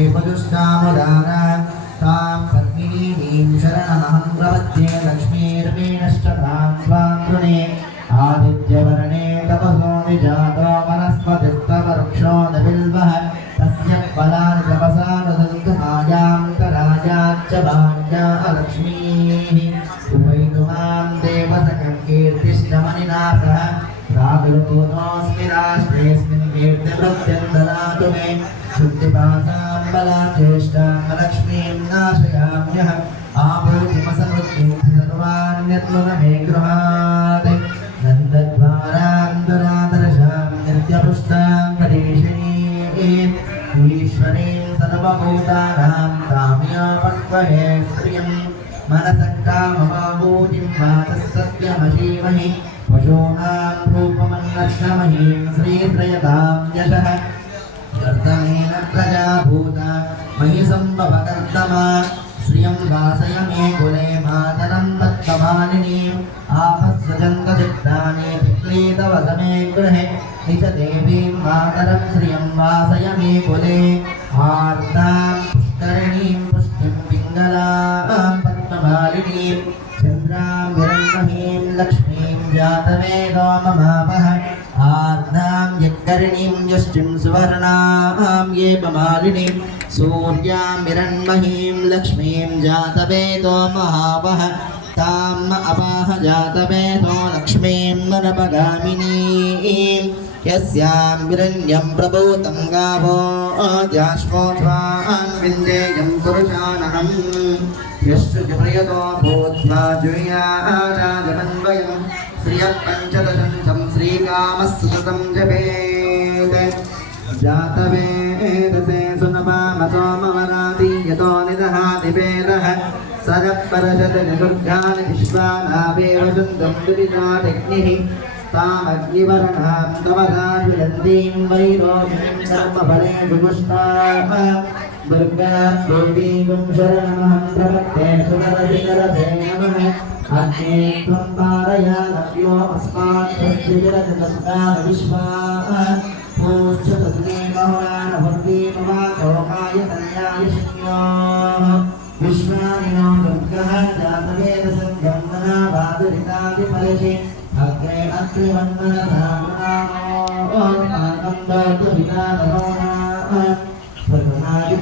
पुजुष्टामुदारा तां पद्मिनीं शरणमहं प्रपद्ये लक्ष्मीर्वीणश्च तां त्वां गृणे आदित्यवर्णे तपसो निजातो वनस्पतिस्तवृक्षो न बिल्वः तस्य फलानि तपसानुदन्तु मायां करायाच्च भार्या लक्ष्मीः उपैतु मां देवसखं कीर्तिष्टमनिना सह प्रादुर्भूतोऽस्मि राष्ट्रेऽस्मिन् कीर्तिवृत्तिं ददातु मे शुद्धिपासां बलाचेष्टां लक्ष्मीं नाशयाम्यः आभूतिमसमृद्धिं सर्वान्यत्मन मे गृहात् नन्दद्वारां दुरादर्शां नित्यपुष्टां गणेशनीं ईश्वरीं सर्वभूतानां काम्यापक्वहे श्रियं मनसः काममाभूतिं वाचः सत्यमशीमहि पशूनां रूपमन्नश्रमहीं श्रीश्रयतां यशः कर्तमेन प्रजाभूता। मयि सम्भवकर्तमा श्रियं वासय मे कुले मातरं दत्तमालिनीम् आपःसजन्तचित्तानि विक्रीतव समे गृहे। निज देवीं मातरं श्रियं वासय मे कुले आर्तां पुष्करिणीं पुष्टिं पिङ्गलां पद्ममालिनीं। चन्द्रां विरन्महीं लक्ष्मीं जातवेदो ममापः आर्द्रां यत्करिणीं यष्टिं सुवर्णां ये ममालिनीं सूर्यां हिरण्महीं लक्ष्मीं जातवेदो महावः, ताम् अपाह जातवेदो लक्ष्मीं नरपगामिनीं यस्यां प्रभूतं गावो जाश्वोष्वान् विन्देयं पुरुषानहम् यश्रुतिप्रियतो भूत्वा जुयाराजमन्वयम् श्रियः पञ्चदशं जपेत् सुनपामसो ममराति यतो निदहाति वेदः सरपरशतनि विश्वानावेव सुन्दं दुरिताग्निः तामग्निवर्णां तवधां विलन्तीं सर्वफले विमुष्टाः दुर्गा शरणमहं प्रपत्ते सुररविकरसे नमः अग्ने पारयानव्यो अस्मात् विश्वाः कन्याय दुर्गः जातवेदसङ्गं वनावादुरितादिफलशे अग्रे अत्रिवन्मनधामनामो नागं दौतु विनादरोणाः सरपरशुर्गान्